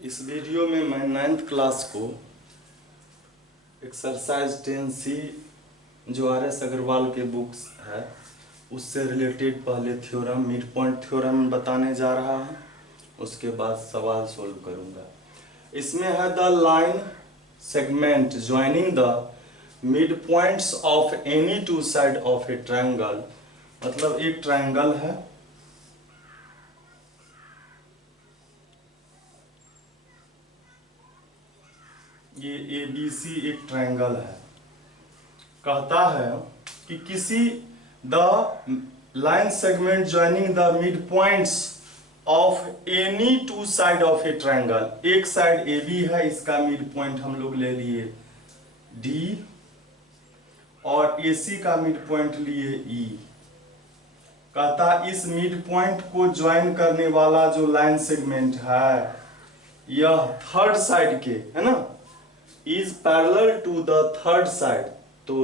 इस वीडियो में मैं 9th क्लास को एक्सरसाइज 10C जो RS अग्रवाल के बुक्स है उससे रिलेटेड पहले थ्योरम मिड पॉइंट थ्योरम बताने जा रहा हूँ। उसके बाद सवाल सोल्व करूँगा। इसमें है the line segment joining the mid points of any two side of A triangle. मतलब एक ट्रायंगल है, ये ABC एक ट्रायंगल है। कहता है कि किसी the line segment joining the mid points of any two side of A triangle. एक साइड AB है, इसका मिड पॉइंट हम लोग ले लिए D और AC का मिड पॉइंट लिए E। कहता इस मिड पॉइंट को ज्वाइन करने वाला जो लाइन सेगमेंट है यह थर्ड साइड के है ना, is parallel to the third side. तो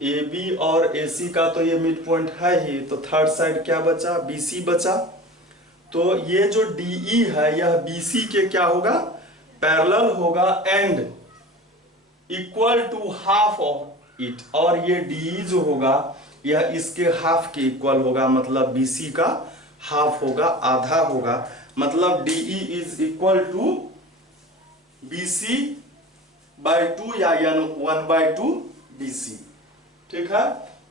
AB और AC का तो ये मिड पॉइंट है ही, तो थर्ड साइड क्या बचा? BC बचा। तो ये जो DE है यह BC के क्या होगा? पैरेलल होगा and equal to half of it. और ये DE जो होगा यह इसके हाफ के इक्वल होगा, मतलब BC का हाफ होगा, आधा होगा। मतलब DE is equal to BC by 2 या 1/2 BC। ठीक है,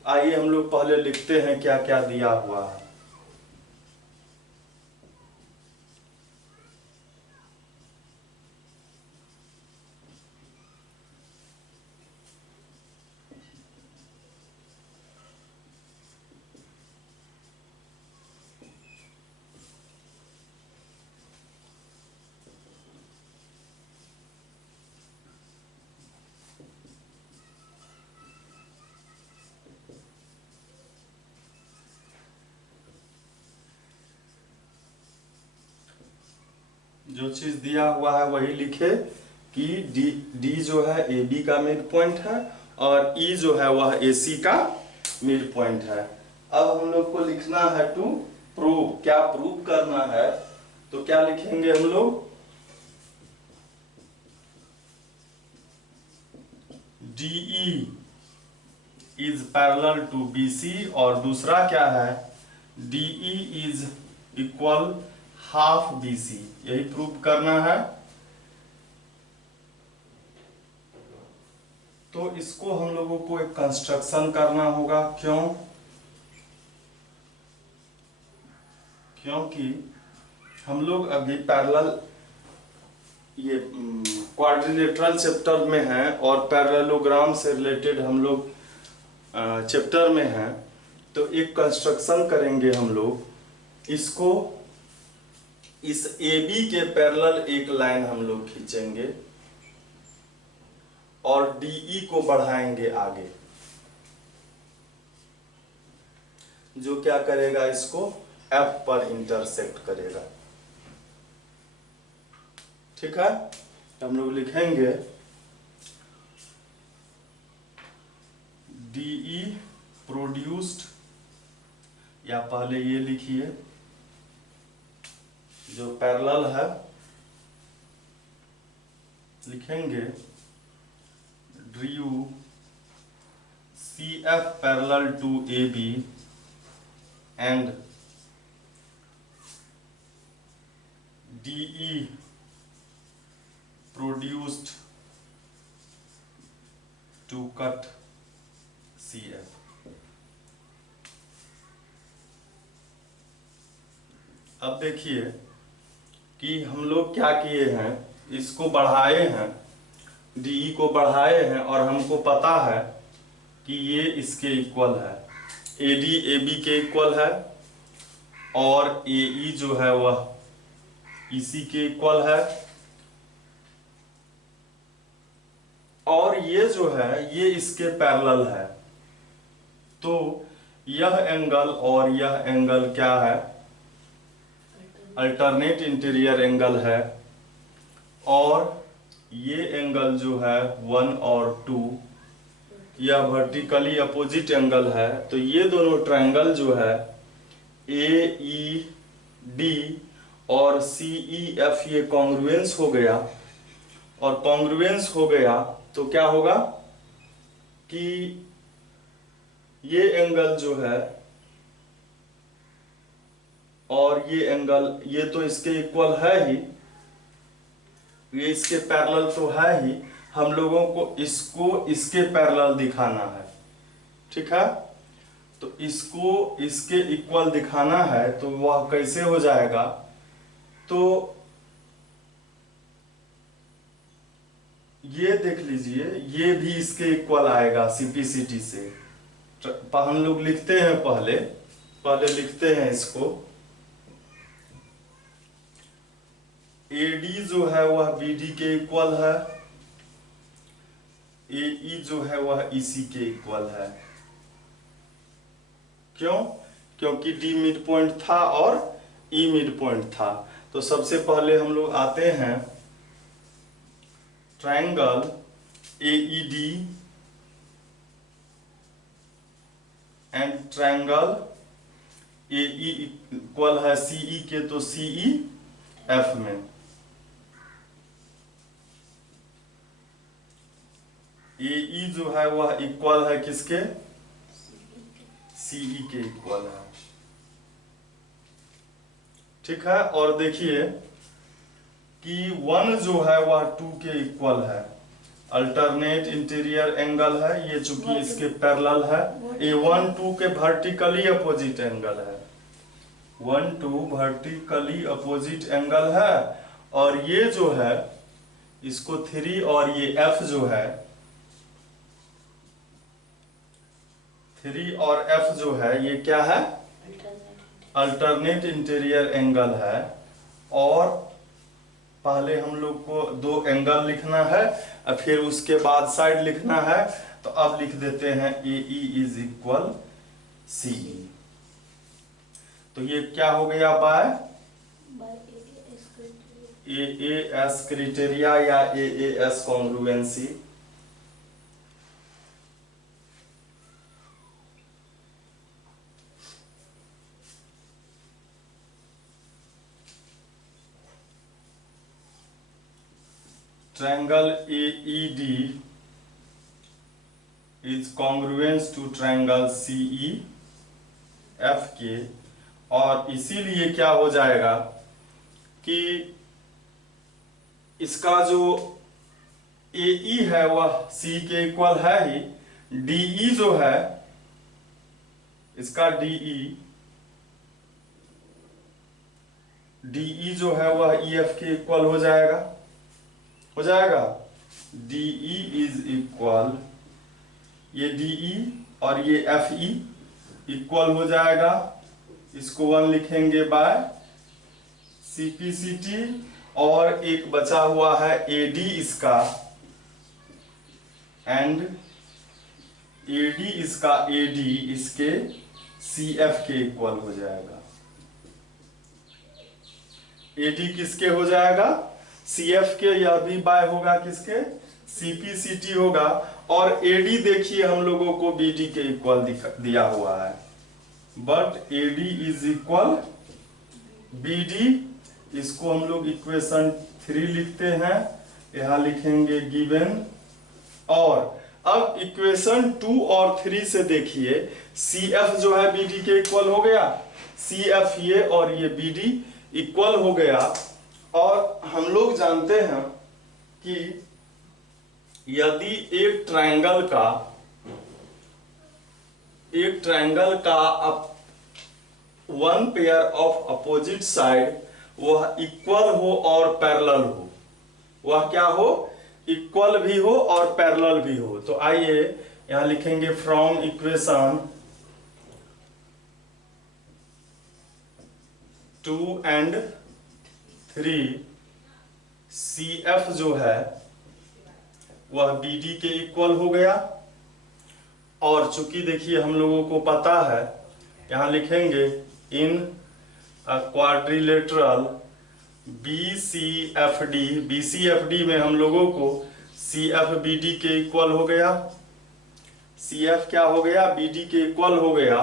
आइए हम लोग पहले लिखते हैं क्या क्या दिया हुआ है। जो चीज दिया हुआ है वही लिखे कि D जो है AB का मिड पॉइंट है और E जो है वह AC का मिड पॉइंट है। अब हम लोग को लिखना है टू प्रूव। क्या प्रूव करना है? तो क्या लिखेंगे हम लोग? DE is parallel to BC और दूसरा क्या है? DE is equal half BC। यही प्रूव करना है। तो इसको हम लोगों को एक कंस्ट्रक्शन करना होगा। क्योंकि हम लोग अभी पैरेलल ये क्वाड्रिलेटरल चैप्टर में हैं और पैरेललोग्राम से रिलेटेड हम लोग चैप्टर में हैं। तो एक कंस्ट्रक्शन करेंगे हम लोग। इसको इस AB के पैरेलल एक लाइन हम लोग खींचेंगे और DE को बढ़ाएंगे आगे, जो क्या करेगा? इसको F पर इंटरसेक्ट करेगा। ठीक है, हम लोग लिखेंगे DE प्रोड्यूस्ड, या पहले ये लिखिए जो पैरेलल है लिखेंगे drew CF parallel to AB and DE produced to cut CF। अब देखिए कि हम लोग क्या किए हैं, इसको बढ़ाए हैं, DE को बढ़ाए हैं और हमको पता है कि ये इसके इक्वल है, AD AB के इक्वल है और AE जो है वह EC के इक्वल है। और ये जो है ये इसके पैरेलल है। तो यह एंगल और यह एंगल क्या है? अल्टरनेट इंटीरियर एंगल है। और ये एंगल जो है 1 और 2 यह वर्टिकली अपोजिट एंगल है। तो ये दोनों ट्रायंगल जो है AED और सी ई एफ ये कॉन्ग्रुएंस हो गया, और कॉन्ग्रुएंस हो गया तो क्या होगा कि ये एंगल जो है और ये एंगल, ये तो इसके इक्वल है ही, ये इसके पैरेलल तो है ही, हम लोगों को इसको इसके पैरेलल दिखाना है, ठीक है। तो इसको इसके इक्वल दिखाना है तो वह कैसे हो जाएगा, तो ये देख लीजिए, ये भी इसके इक्वल आएगा सीपीसीटी से। हम लोग लिखते हैं, पहले लिखते हैं इसको, AD जो है वह BD के इक्वल है, AE जो है वह EC के इक्वल है। क्यों? क्योंकि D मिड पॉइंट था और E मिड पॉइंट था। तो सबसे पहले हम लोग आते हैं triangle AED and triangle AE equal है CE के, तो CE F में, AE जो है वह इक्वल है किसके, CE के इक्वल है, ठीक है। और देखिए कि 1 जो है वह 2 के इक्वल है, अल्टरनेट इंटीरियर एंगल है, ये चूंकि इसके पैरेलल है, ये 1 2 के वर्टिकली अपोजिट एंगल है, 1 2 वर्टिकली अपोजिट एंगल है, और ये जो है इसको 3 और ये F जो है 3 और F जो है ये क्या है, अल्टरनेट इंटीरियर एंगल है। और पहले हम लोग को 2 एंगल लिखना है और फिर उसके बाद साइड लिखना है, तो अब लिख देते हैं AE इज इक्वल CE। तो ये क्या हो गया, बाय AAS क्राइटेरिया या AAS congruency. Triangle AED is congruent to triangle CEF के, और इसीलिए क्या हो जाएगा कि इसका जो AE है वह C के इक्वल है ही, DE जो है इसका DE जो है वह EF के इक्वल हो जाएगा, DE इज इक्वल, ये DE और ये FE इक्वल हो जाएगा, इसको 1 लिखेंगे बाय CPCT, और एक बचा हुआ है AD इसका, एंड AD इसका AD इसके CF के इक्वल हो जाएगा। AD किसके हो जाएगा, CF के, यह भी बाय होगा किसके, CPCT होगा, और AD देखिए हम लोगों को BD के इक्वल दिया हुआ है, but AD is equal BD, इसको हम लोग इक्वेशन 3 लिखते हैं, यहां लिखेंगे गिवन। और अब इक्वेशन 2 और 3 से देखिए CF जो है BD के इक्वल हो गया, CF ये और ये BD इक्वल हो गया। और हम लोग जानते हैं कि यदि एक ट्रायंगल का one pair of opposite side वह इक्वल हो और पैरेलल हो, वह क्या हो, इक्वल भी हो और पैरेलल भी हो। तो आइए यहां लिखेंगे फ्रॉम इक्वेशन 2 एंड 3 CF जो है वह BD के इक्वल हो गया। और चूंकि देखिए हम लोगों को पता है, यहां लिखेंगे इन क्वाड्रिलेटरल BCFD में हम लोगों को CF BD के इक्वल हो गया, CF क्या हो गया, BD के इक्वल हो गया।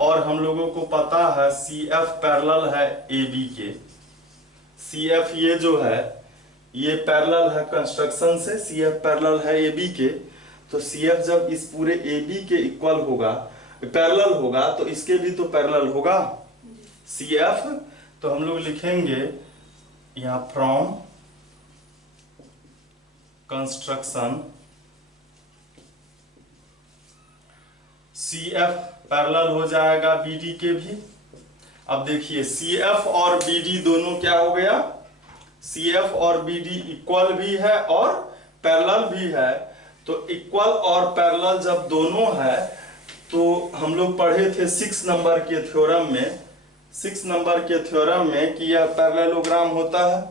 और हम लोगों को पता है CF पैरेलल है AB के, सी एफ ये जो है ये पैरेलल है कंस्ट्रक्शन से, सी एफ पैरेलल है ए बी के। तो सी एफ जब इस पूरे ए बी के इक्वल होगा, पैरेलल होगा, तो इसके भी तो पैरेलल होगा सी एफ। तो हम लोग लिखेंगे यहाँ from construction C F parallel हो जाएगा बी डी के भी। अब देखिए सी एफ और बी डी दोनों क्या हो गया, सी एफ और बी डी इक्वल भी है और पैरेलल भी है। तो इक्वल और पैरेलल जब दोनों है तो हम लोग पढ़े थे 6 नंबर के थ्योरम में, 6 नंबर के थ्योरम में कि यह पैरेललोग्राम होता है।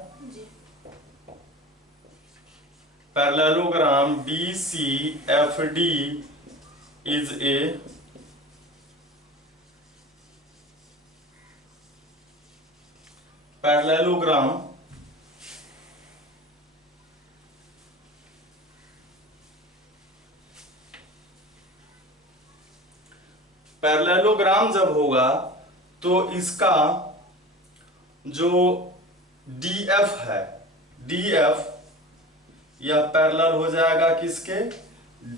Parallelogram B C F D is a parallelogram parallelogram जब होगा तो इसका जो DF है, DF यह पैरेलल हो जाएगा किसके,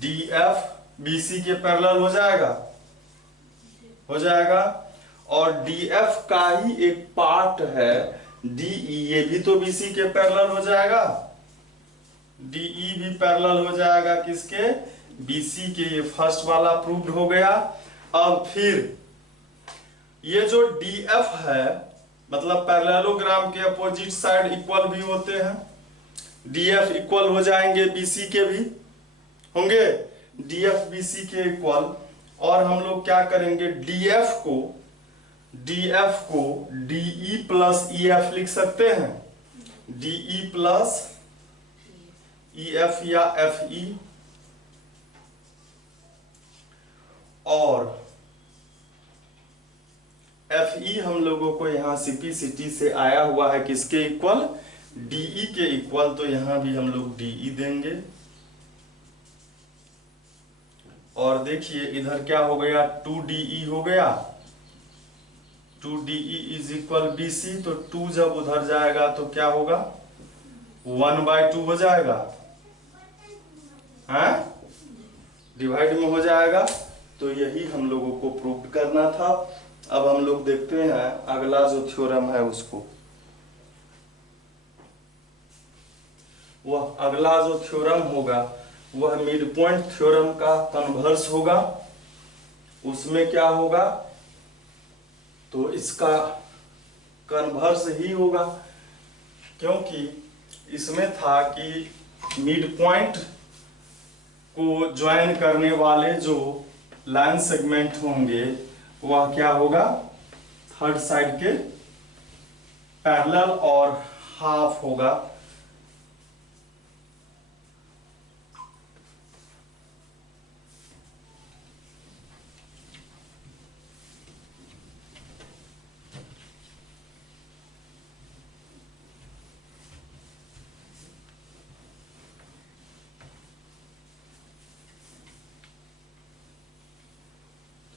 DF BC के पैरेलल हो जाएगा, हो जाएगा। और DF का ही एक पार्ट है DE, ये भी तो BC के पैरेलल हो जाएगा, DE भी पैरेलल हो जाएगा किसके, BC के। ये फर्स्ट वाला प्रूव्ड हो गया। अब फिर ये जो DF है, मतलब पैरेललोग्राम के अपोजिट साइड इक्वल भी होते हैं, DF इक्वल हो जाएंगे BC के भी होंगे, DF BC के इक्वल। और हम लोग क्या करेंगे, DF को DE प्लस EF लिख सकते हैं, DE प्लस EF या FE। और FE हम लोगों को यहाँ CPCT से आया हुआ है किसके इक्वल, DE के इक्वल। तो यहाँ भी हम लोग DE देंगे। और देखिए इधर क्या हो गया, 2DE हो गया, 2DE इज इक्वल BC। तो 2 जब उधर जाएगा तो क्या होगा, 1/2 हो जाएगा, हैं डिवाइड में हो जाएगा। तो यही हम लोगों को प्रूव करना था। अब हम लोग देखते हैं अगला जो थ्योरम है उसको। वह अगला जो थ्योरम होगा वह मिड पॉइंट थ्योरम का कन्वर्स होगा। उसमें क्या होगा, तो इसका कन्वर्स ही होगा, क्योंकि इसमें था कि मिड पॉइंट को ज्वाइन करने वाले जो लाइन सेगमेंट होंगे वह क्या होगा, थर्ड साइड के पैरेलल और हाफ होगा।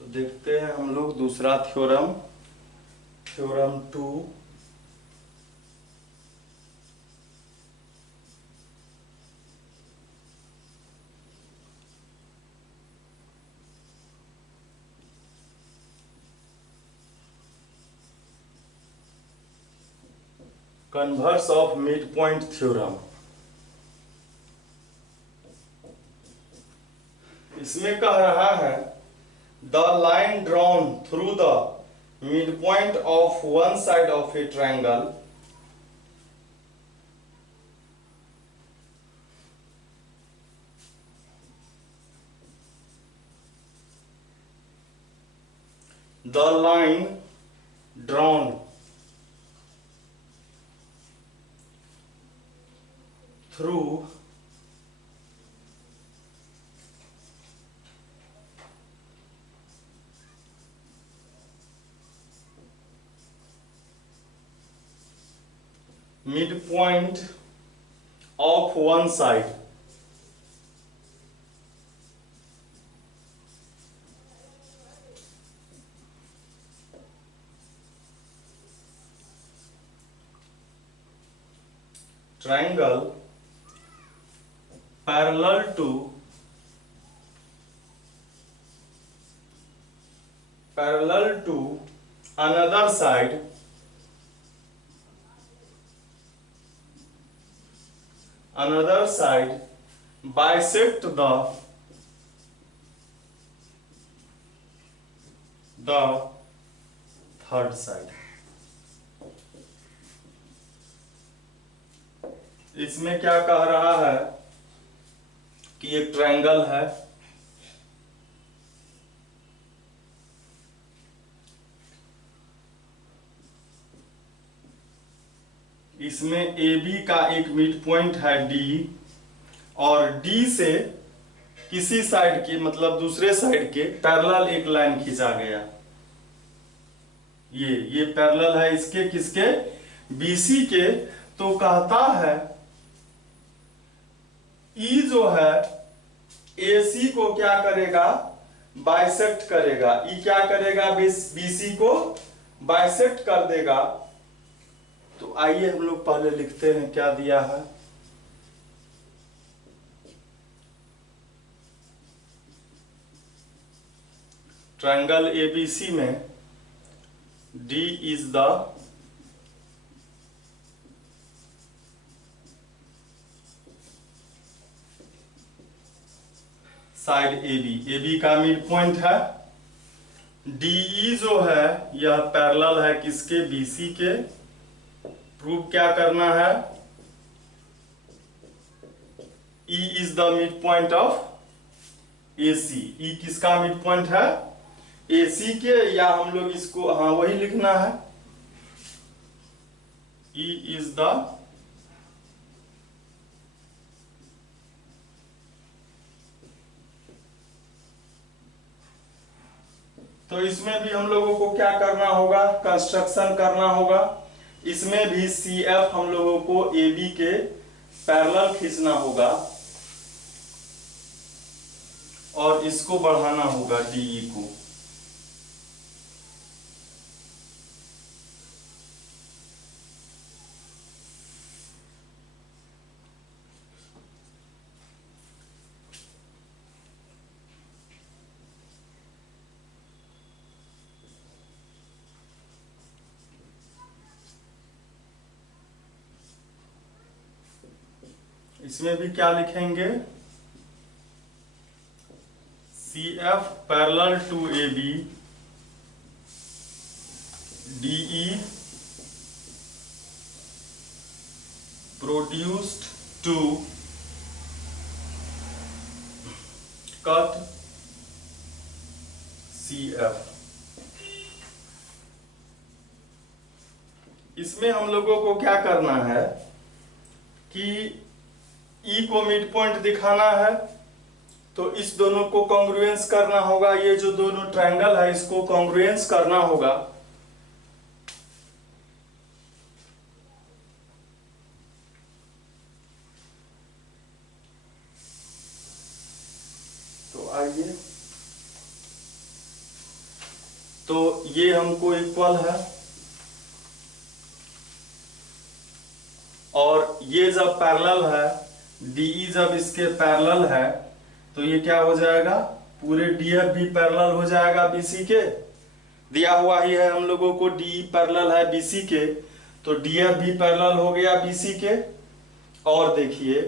देखते हैं हम लोग दूसरा theorem, theorem 2। Converse of mid point theorem. इसमें कह रहा है the line drawn through the midpoint of one side of a triangle the line drawn through midpoint of one side triangle parallel to another side bisect the third side। इसमें क्या कह रहा है कि एक ट्रायंगल है, इसमें AB का एक मिड पॉइंट है D, और D से किसी साइड के मतलब दूसरे साइड के पैरेलल एक लाइन खींचा गया। ये पैरेलल है इसके किसके, BC के। तो कहता है E जो है AC को क्या करेगा, बाइसेक्ट करेगा। E क्या करेगा, BC को बाइसेक्ट कर देगा। तो आइए हम लोग पहले लिखते हैं क्या दिया है। ट्रायंगल ABC में D is the side AB का मिड पॉइंट है। DE जो है यह पैरेलल है किसके, BC के। प्रूव क्या करना है, E is the mid point of AC। E किसका मिड पॉइंट है, AC के, या हम लोग इसको हाँ वही लिखना है, E इज द तो इसमें भी हम लोगों को क्या करना होगा, कंस्ट्रक्शन करना होगा। इसमें भी CF हम लोगों को AB के पैरेलल खींचना होगा और इसको बढ़ाना होगा DE को। इसमें भी क्या लिखेंगे, CF parallel to AB, DE produced to cut CF। इसमें हम लोगों को क्या करना है कि E को मिड पॉइंट दिखाना है, तो इस दोनों को कॉन्ग्रुएंस करना होगा। ये जो दोनों ट्रायंगल है इसको कॉन्ग्रुएंस करना होगा। तो आइए, तो ये हमको इक्वल है और ये जब पैरेलल है, DE जब इसके पैरेलल है तो ये क्या हो जाएगा, पूरे DF भी पैरेलल हो जाएगा BC के। दिया हुआ ही है हम लोगों को DE पैरेलल है BC के, तो DF भी पैरेलल हो गया BC के। और देखिए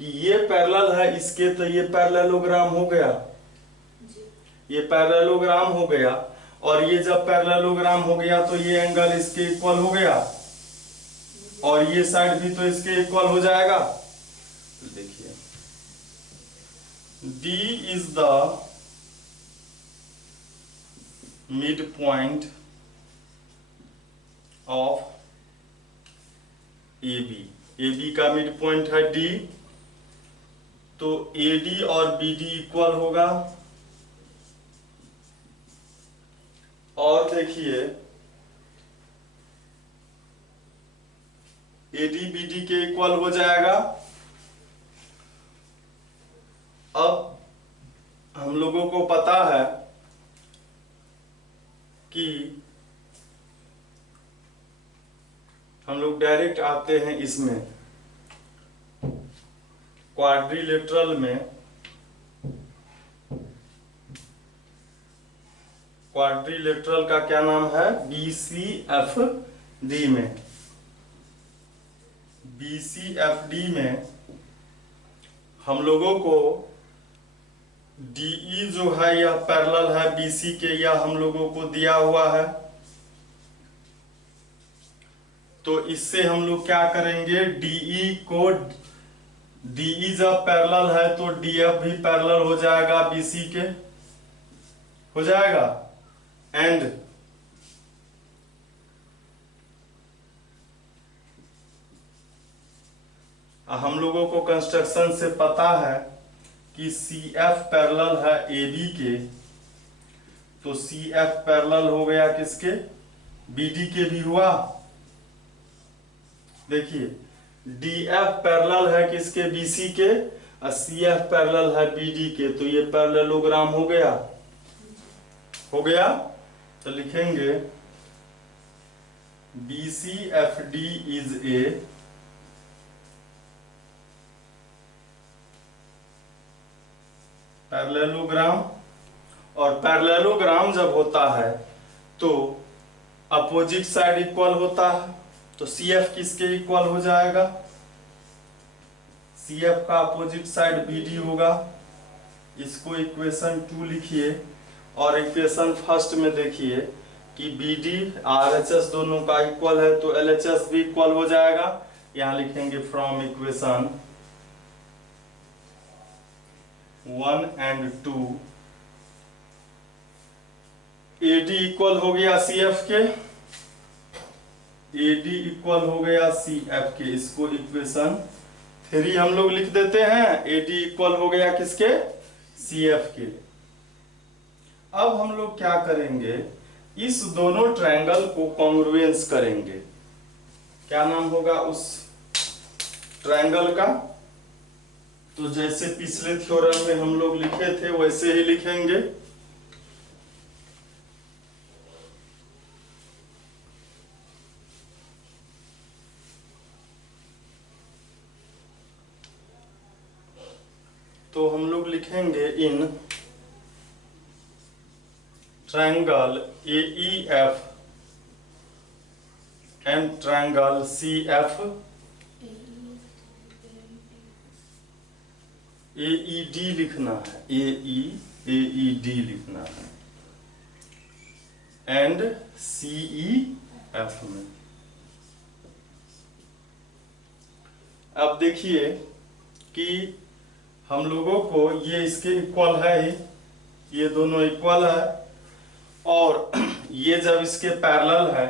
कि ये पैरेलल है इसके, तो ये पैरेललोग्राम हो गया, ये पैरेललोग्राम हो गया। और ये जब पैरेललोग्राम हो गया तो ये एंगल इसके इक्वल हो गया और ये साइड भी तो इसके इक्वल हो जाएगा। तो देखिए D is the mid point of AB का मिड पॉइंट है D, तो AD और BD इक्वल होगा। और देखिए AD BD के इक्वल हो जाएगा। अब हम लोगों को पता है कि हम लोग डायरेक्ट आते हैं इसमें क्वाड्रिलेटरल में, क्वाड्रिलेटरल का क्या नाम है, BCFD में, BCFD में हम लोगों को DE जो है यह पैरेलल है BC के, यह हम लोगों को दिया हुआ है। तो इससे हम लोग क्या करेंगे, DE जब पैरेलल है तो DF भी पैरेलल हो जाएगा BC के, हो जाएगा। एंड हम लोगों को कंस्ट्रक्शन से पता है कि CF पैरेलल है AB के, तो CF पैरेलल हो गया किसके, BD के भी हुआ। देखिए DF पैरेलल है किसके, BC के, और CF पैरेलल है BD के, तो ये पैरेललोग्राम हो गया, हो गया। तो लिखेंगे BCFD इज ए पैरेललोग्राम। और पैरेललोग्राम जब होता है तो अपोजिट साइड इक्वल होता है, तो CF किसके इक्वल हो जाएगा, CF का अपोजिट साइड BD होगा। इसको इक्वेशन 2 लिखिए, और इक्वेशन फर्स्ट में देखिए कि BD RHS दोनों का इक्वल है, तो LHS भी इक्वल हो जाएगा। यहां लिखेंगे from equation 1 and 2 AD equal हो गया CF के, AD इक्वल हो गया CF के। इसको इक्वेशन 3 हम लोग लिख देते हैं, AD इक्वल हो गया किसके, CF के। अब हम लोग क्या करेंगे, इस दोनों ट्रायंगल को कॉन्ग्रुएंस करेंगे। क्या नाम होगा उस ट्रायंगल का, तो जैसे पिछले थ्योरम में हम लोग लिखे थे वैसे ही लिखेंगे। तो हम लोग लिखेंगे in triangle AEF and triangle CF AED लिखना है, AED लिखना है, एंड CEF में। अब देखिए कि हम लोगों को ये इसके इक्वल है ही, ये दोनों इक्वल है, और ये जब इसके पैरेलल है,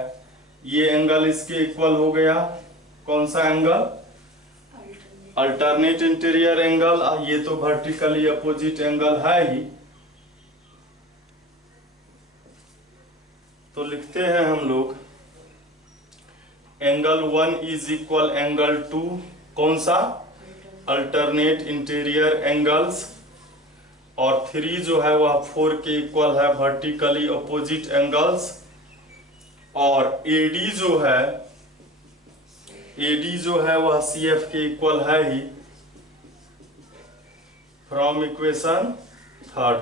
ये एंगल इसके इक्वल हो गया। कौन सा एंगल, अल्टरनेट इंटीरियर एंगल। ये तो वर्टिकली अपोजिट एंगल है ही, तो लिखते हैं हम लोग एंगल 1 इज इक्वल एंगल 2, कौन सा, अल्टरनेट इंटीरियर एंगल्स, और 3 जो है वह 4 के इक्वल है, वर्टिकली अपोजिट एंगल्स। और AD जो है वह CF के इक्वल है ही, फ्रॉम इक्वेशन 3।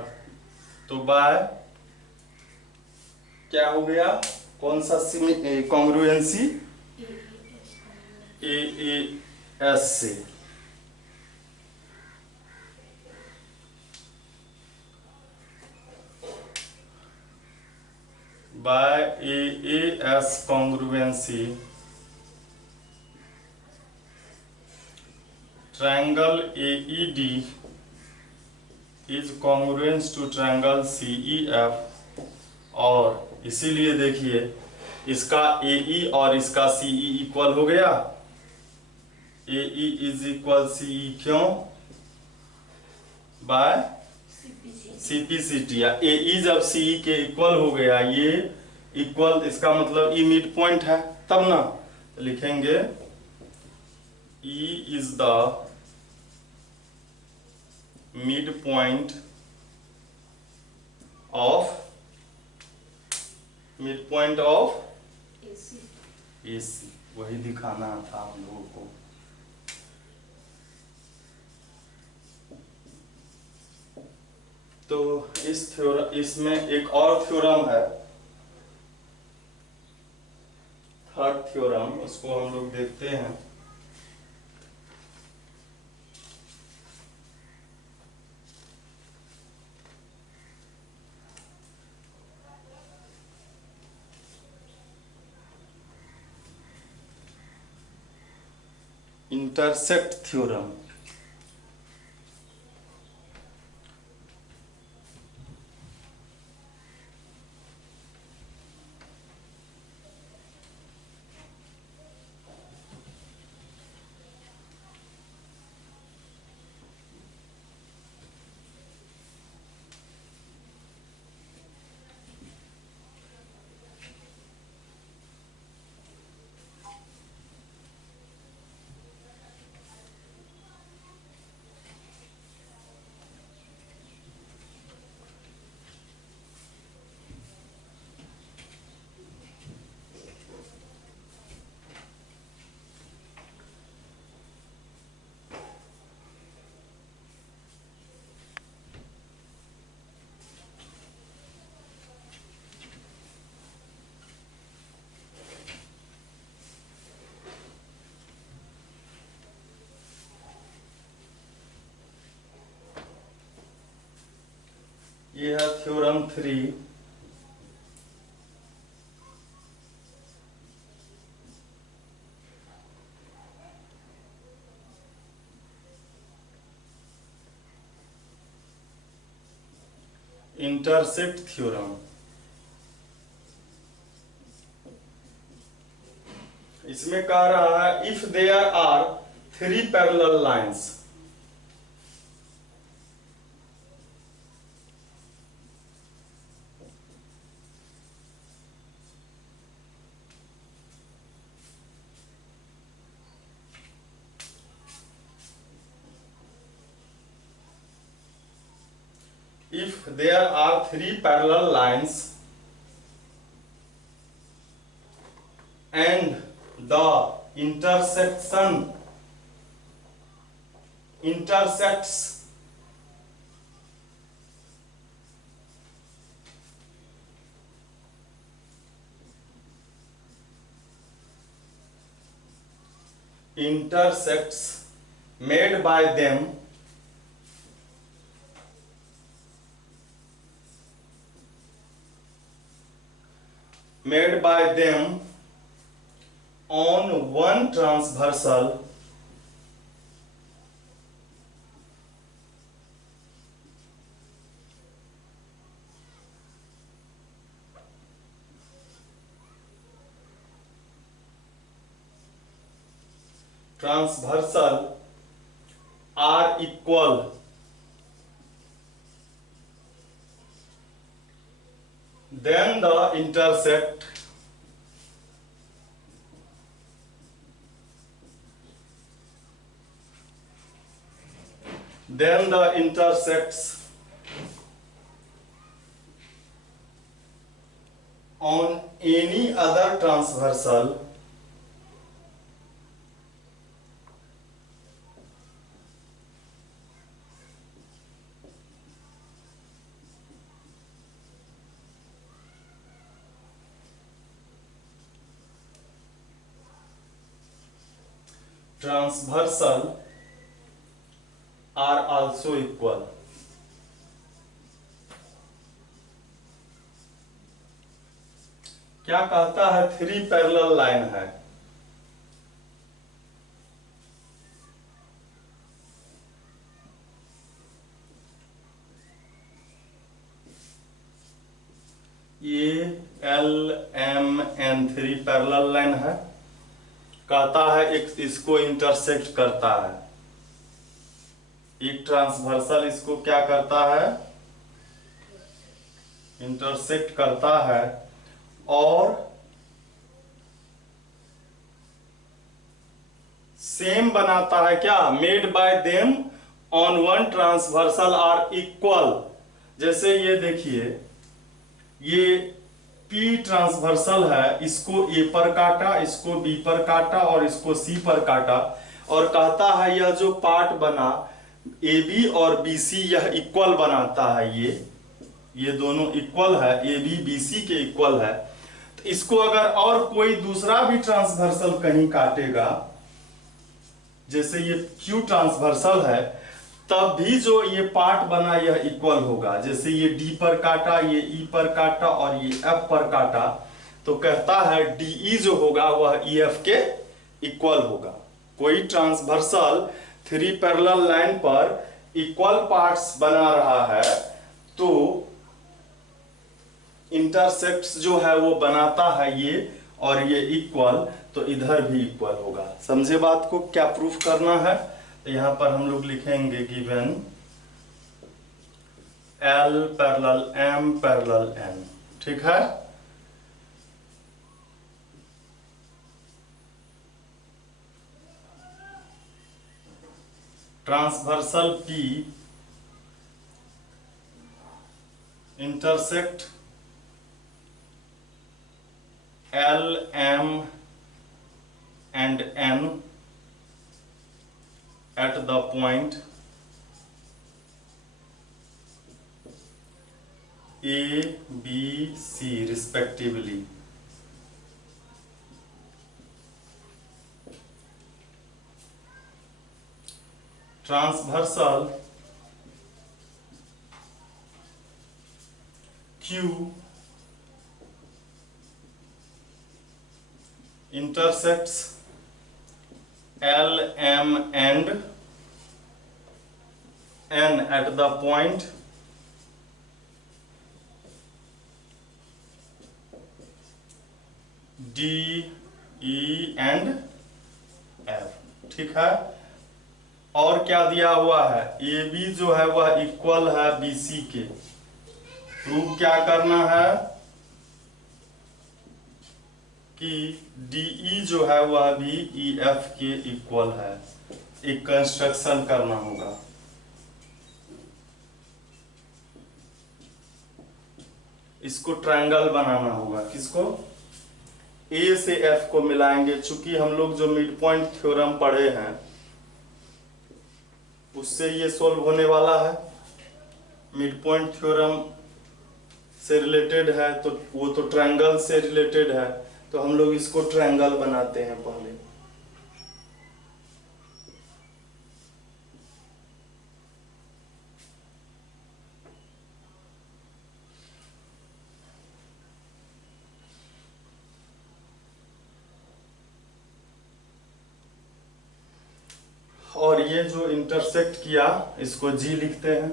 तो बाय क्या हो गया, कौन सा कॉन्ग्रुएंसी, AAS से। By AAS congruency, triangle AED is congruent to triangle CEF। और इसीलिए देखिए इसका AE और इसका CE इक्वल हो गया, AE इज इक्वल CE, क्यों, बाय CPCT। या AE जब CE के इक्वल हो गया, ये इक्वल, इसका मतलब E मिड पॉइंट है, तब ना लिखेंगे E is the mid point of AC। वही दिखाना था हम लोगों को। इसमें एक और थ्योरम है, थर्ड थ्योरम, उसको हम लोग देखते हैं। Intersect theorem. ये है थ्योरम 3। Intersect theorem. इसमें कह रहा है if there are 3 parallel lines, if there are 3 parallel lines and the intersection intersects made by them on one transversal are equal, then the intersects on any other transversal are also equal। क्या कहता है? 3 parallel line है, ये LMN3 parallel line है। कहता है एक इसको इंटरसेक्ट करता है, एक ट्रांसवर्सल इसको क्या करता है? इंटरसेक्ट करता है और सेम बनाता है। क्या? Made by them on one transversal are equal. जैसे ये देखिए, ये P ट्रांसवर्सल है, इसको A पर काटा, इसको B पर काटा और इसको C पर काटा, और कहता है यह जो पार्ट बना AB और BC यह इक्वल बनाता है। ये ये दोनों इक्वल है, ए बी बी सी के इक्वल है, तो इसको अगर और कोई दूसरा भी ट्रांसवर्सल कहीं काटेगा, जैसे ये क्यू ट्रांसवर्सल है, तब भी जो ये पार्ट बना यह इक्वल होगा। जैसे ये डी पर काटा, ये ई पर काटा और ये एफ पर काटा, तो कहता है डीई जो होगा वह ई एफ के इक्वल होगा। कोई ट्रांसवर्सल थ्री पैरेलल लाइन पर इक्वल पार्ट्स बना रहा है तो इंटरसेक्ट्स जो है वो बनाता है ये और ये इक्वल, तो इधर भी इक्वल होगा। समझे बात को? क्या प्रूफ करना है? तो यहां पर हम लोग लिखेंगे given L parallel M parallel N, ठीक है। Transversal P intersect L, M and N at the point A, B, C respectively. Transversal Q intersects L, M and N at the point D, E and F, ठीक है। और क्या दिया हुआ है? A B जो है वह इक्वल है बी सी के। प्रूव क्या करना है कि डीई जो है वह भी ई एफ के इक्वल है। एक कंस्ट्रक्शन करना होगा। इसको ट्रायंगल बनाना होगा। किसको? ए से एफ को मिलाएंगे। चूंकि हम लोग जो मिड पॉइंट थ्योरम पढ़े हैं उससे ये सोल्व होने वाला है। मिड पॉइंट थ्योरम से रिलेटेड है तो वो तो ट्रायंगल से रिलेटेड है, तो हम लोग इसको ट्रायंगल बनाते हैं पहले। और ये जो इंटरसेक्ट किया इसको जी लिखते हैं।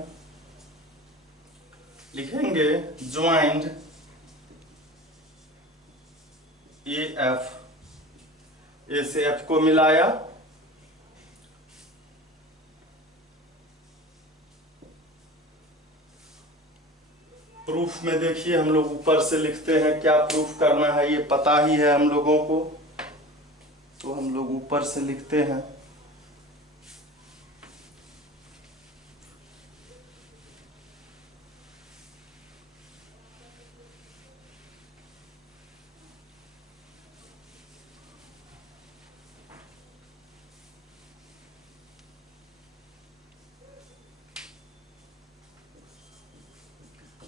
लिखेंगे ज्वाइंट ए एफ, ए से एफ को मिलाया, प्रूफ में देखिए हम लोग ऊपर से लिखते हैं। क्या प्रूफ करना है ये पता ही है हम लोगों को, तो हम लोग ऊपर से लिखते हैं।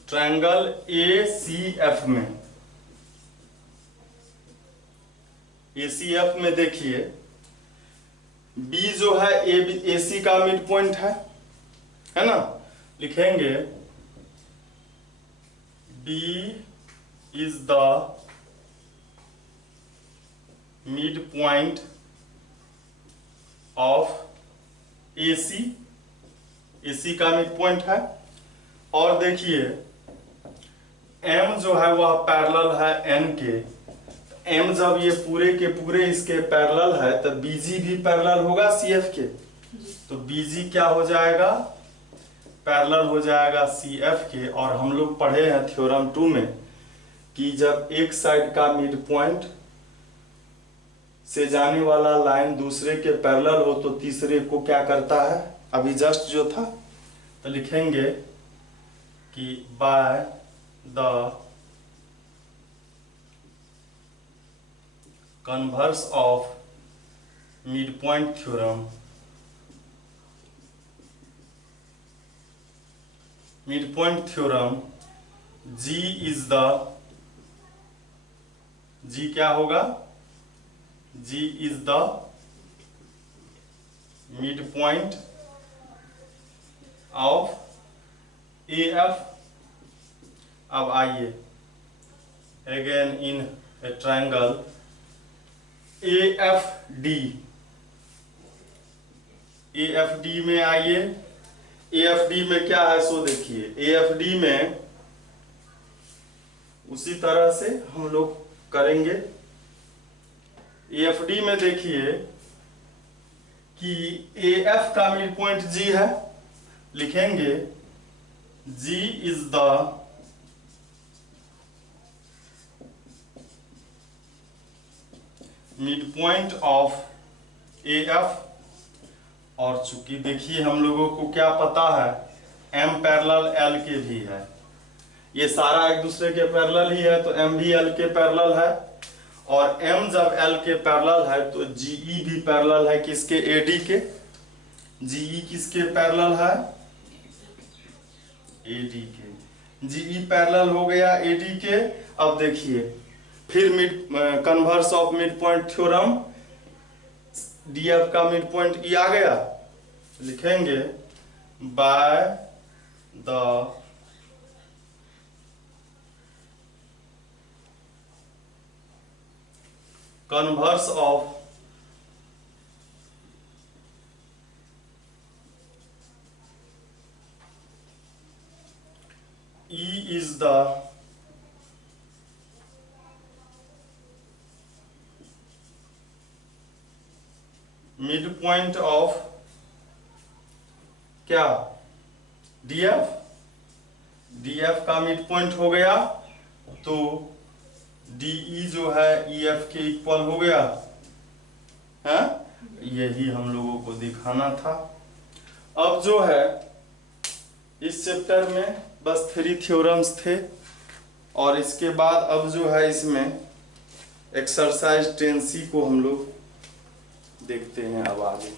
ट्रायंगल ए सी एफ में, ए सी एफ में देखिए बी जो है ए सी का मिड पॉइंट है ना। लिखेंगे B is the mid point of A C का मिड पॉइंट है। और देखिए M जो है वह पैरेलल है N के। M जब ये पूरे के पूरे इसके पैरेलल है तो BG भी पैरेलल होगा CF के, तो BG क्या हो जाएगा? पैरेलल हो जाएगा CF के। और हम लोग पढ़े हैं थ्योरम 2 में कि जब एक साइड का मिड पॉइंट से जाने वाला लाइन दूसरे के पैरेलल हो तो तीसरे को क्या करता है? अभी जस्ट जो था, तो लिखेंगे कि by the converse of mid point theorem, mid point theorem G is the, G क्या होगा, G is the mid point of AF। अब आइए again in A triangle AFD, AFD में आइए। AFD में क्या है सो देखिए, AFD में उसी तरह से हम लोग करेंगे। AFD में देखिए कि AF का मिड पॉइंट G है, लिखेंगे G is the mid point of AF। और चूंकि देखिए हम लोगों को क्या पता है, M पैरेलल L के भी है, ये सारा एक दूसरे के पैरेलल ही है, तो M भी L के पैरेलल है। और M जब L के पैरेलल है तो GE भी पैरेलल है किसके, AD के। GE किसके पैरेलल है, AD के। GE पैरेलल हो गया AD के। अब देखिए फिर mid converse of mid point theorem, DF का मिड पॉइंट E आ गया, लिखेंगे by the converse of E is the mid point of क्या, DF। DF का मिड पॉइंट हो गया तो DE जो है EF के इक्वल हो गया है। यही हम लोगों को दिखाना था। अब जो है इस चैप्टर में बस 3 थ्योरम्स थे, और इसके बाद अब जो है इसमें एक्सरसाइज 10C को हम लोग देखते हैं अब आगे।